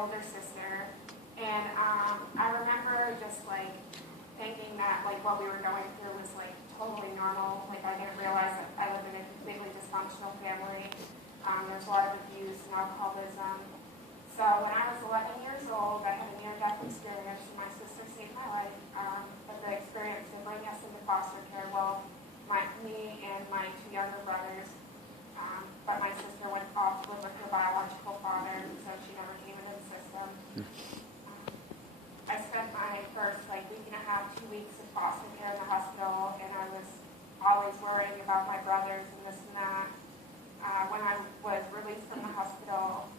older sister. And I remember just like thinking that like what we were going through was like totally normal. Like I didn't realize that I lived in a completely dysfunctional family. There's a lot of abuse and alcoholism. So when I was 11 years old, I had a near-death experience, and my sister saved my life. But the experience did bring us into foster care. Well, me and my two younger brothers. But my sister went off to live with her biological father, so she never came into the system. I spent my first week and a half, 2 weeks in foster care in the hospital, and I was always worrying about my brothers and this and that. When I was released from the hospital,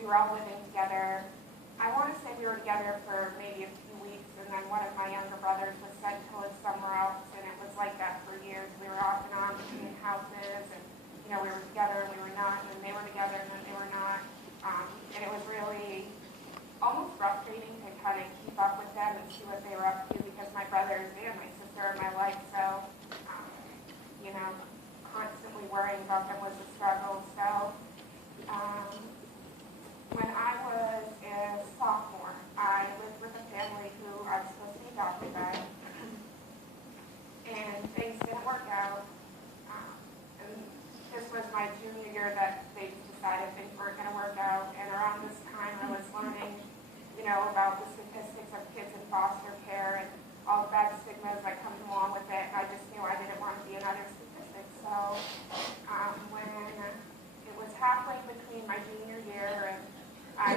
we were all living together. I want to say we were together for maybe a few weeks, and then one of my younger brothers was sent to live somewhere else, and it was like that for years. We were off and on between houses, and we were together and we were not, and then they were together and then they were not. And it was really almost frustrating to kind of keep up with them and see what they were up to, because my brothers and my sister are in my life, so, constantly worrying about them was a struggle. So, when I was a sophomore, I lived with a family who I was supposed to be adopted by, and things didn't work out. And this was my junior year that they decided things weren't going to work out, and around this time I was learning, about the statistics of kids in foster care and all the bad stigmas that come along with it. I just knew I didn't want to be another statistic. So when it was halfway between my junior year and I,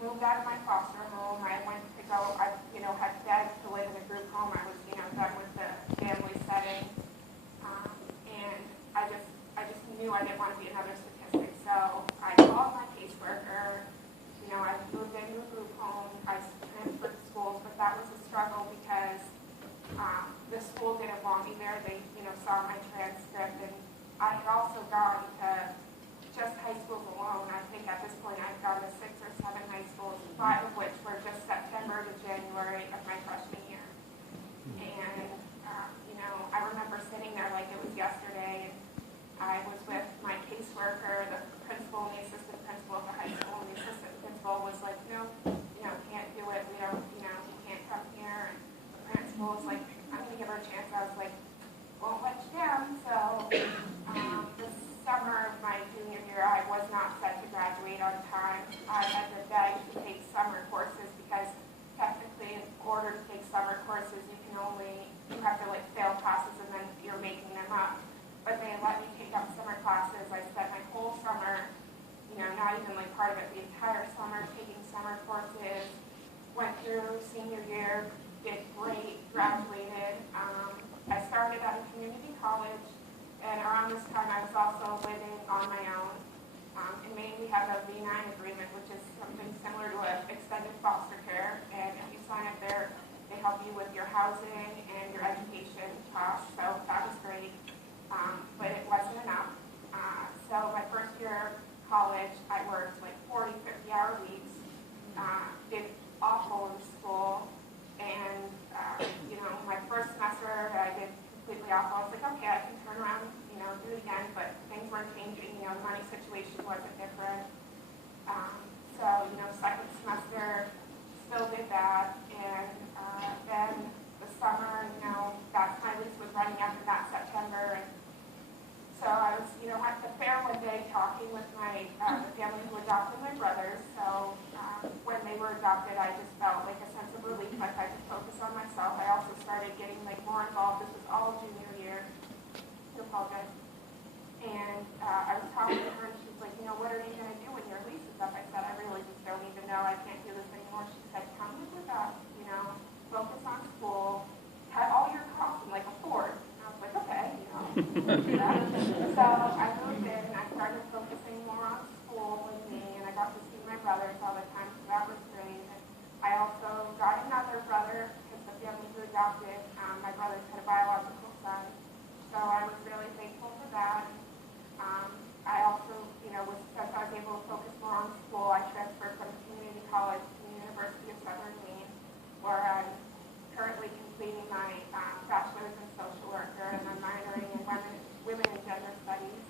moved out of my foster home, I went to go, I, had begged to live in a group home. I was, done with the family setting. And I just knew I didn't want to be another statistic. So I called my caseworker. I moved into a group home. I transferred schools, but that was a struggle because the school didn't want me there. They, saw my transcript, and I had also gone to just high schools alone. I think at this point I'd gone to 6 or 7 high schools, 5 of which were just September to January of my freshman year. And I remember sitting there like it was yesterday, and I was with my caseworker, the principal, and the assistant principal of the high school, and the assistant principal was like, no, can't do it. We don't, you can't come here. And the principal was like, I'm going to give her a chance. I was like, won't let you down. So the summer of my junior year, I was not set to graduate on time. I had to beg to take summer courses because technically in order to take summer courses, you have to fail classes and then you're making them up. But they let me take up summer classes. I spent my whole summer, not even part of it, the entire summer taking summer courses. Went through senior year, did great, graduated. I started at a community college, and around this time I was also living on my own. In Maine we have a V9 agreement, which is something similar to an extended foster care, and if you sign up there, they help you with your housing and your education costs, so that was great. But it wasn't enough. So my first year of college, I worked 40, 50-hour weeks, did awful in school, and my first semester I did completely awful. I was like, okay, I can turn around, do it again, but things weren't changing. The money situation wasn't different. So second semester, still did that, and then the summer, that's my lease was running after that September, and so I was, at the fair one day talking with my the family who adopted my brothers. So when they were adopted, I just felt like a sense of relief, like I could focus on myself. I also started getting more involved. This was all junior year. I apologize. And I was talking to her, and she was like, what are you going to do when your lease is up? I said, I really just don't even know. I can't do this anymore. She said, come live with us, focus on school, cut all your costs in a Ford. And I was like, okay, do that. So I moved in, and I started focusing more on school and me, and I got to see my brothers all the time, so that was great. And I also got another brother, because the family who adopted, my brothers had a biological son, so I was really thankful for that. I also, since I was able to focus more on school, I transferred from community college to the University of Southern Maine, where I'm currently completing my bachelor's in social worker, and I'm minoring in women and gender studies.